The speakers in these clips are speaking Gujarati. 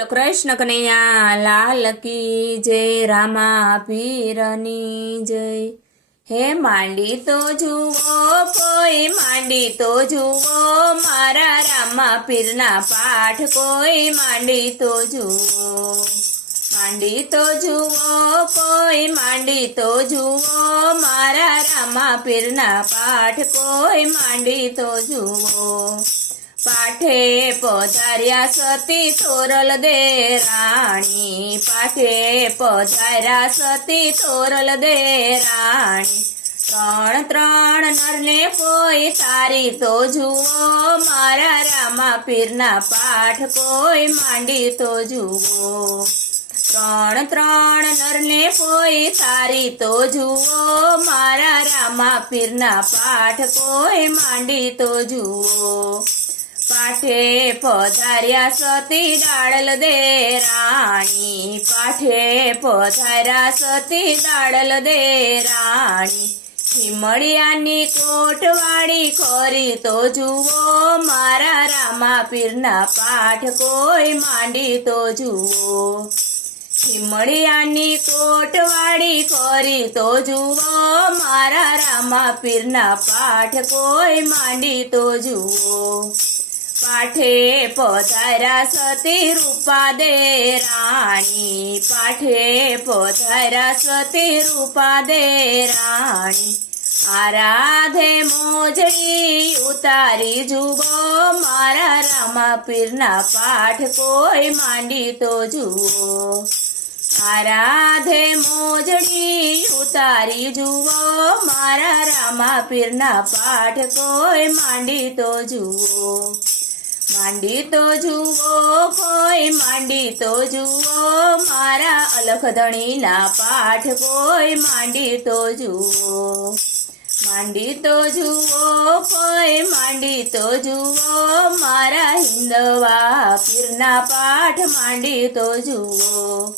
બોલો કૃષ્ણ કનૈયા લાલ કી જય, રામા પીરની જય। હે માંડી તો જુઓ કોઈ, માંડી તો જુઓ મારા રામા પીરના પાઠ કોઈ, માંડી તો જુઓ। માંડી તો જુઓ કોઈ, માંડી તો જુઓ મારા રામા પીરના પાઠ કોઈ, માંડી તો જુઓ। પાઠે પધાર્યા સતી તોરલ દેરાણી, પાઠે પધાર્યા સતી તોરલ દેરાણી। ત્રણ ત્રણ નરને કોઈ તારી તો જુઓ મારા રામા પીરના પાઠ કોઈ, માંડી તો જુઓ। ત્રણ ત્રણ નરને કોઈ તારી તો જુઓ મારા રામા પીરના પાઠ કોઈ, માંડી તો જુઓ। પાઠે પધાર્યા સતી દાડલ દેરાણી, પાઠે પધાર્યા સતી દાડલ દેરાણી। હિમળિયાની કોટવાળી ખોરી તો જુઓ મારા રામા પીરના પાઠ કોઈ, માંડી તો જુઓ। હિમળિયાની કોટવાળી ખોરી તો જુઓ મારા રામા પીરના પાઠ કોઈ, માંડી તો જુઓ। પાઠે પધાર્યા સતી રૂપા દેરાણી, પાઠે પધાર્યા સતી રૂપા દેરાણી। આરાધે મોજડી ઉતારી જુઓ મારા રામા પીરના પાઠ કોઈ, માંડી તો જુઓ। આરાધે મોજડી ઉતારી જુઓ મારા રામા પીરના પાઠ કોઈ, માંડી તો જુઓ। માંડી તો જુઓ કોઈ, માંડી તો જુઓ મારા અલખધણીના પાઠ કોઈ, માંડી તો જુઓ। માંડી તો જુઓ કોઈ, માંડી તો જુઓ મારા હિંદવા પીરના પાઠ, માંડી તો જુઓ।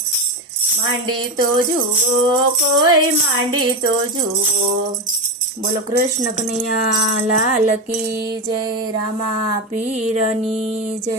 માંડી તો જુઓ કોઈ, માંડી તો જુઓ। બોલો કૃષ્ણ કનૈયા લાલ કી જય, રામા પીરની જય।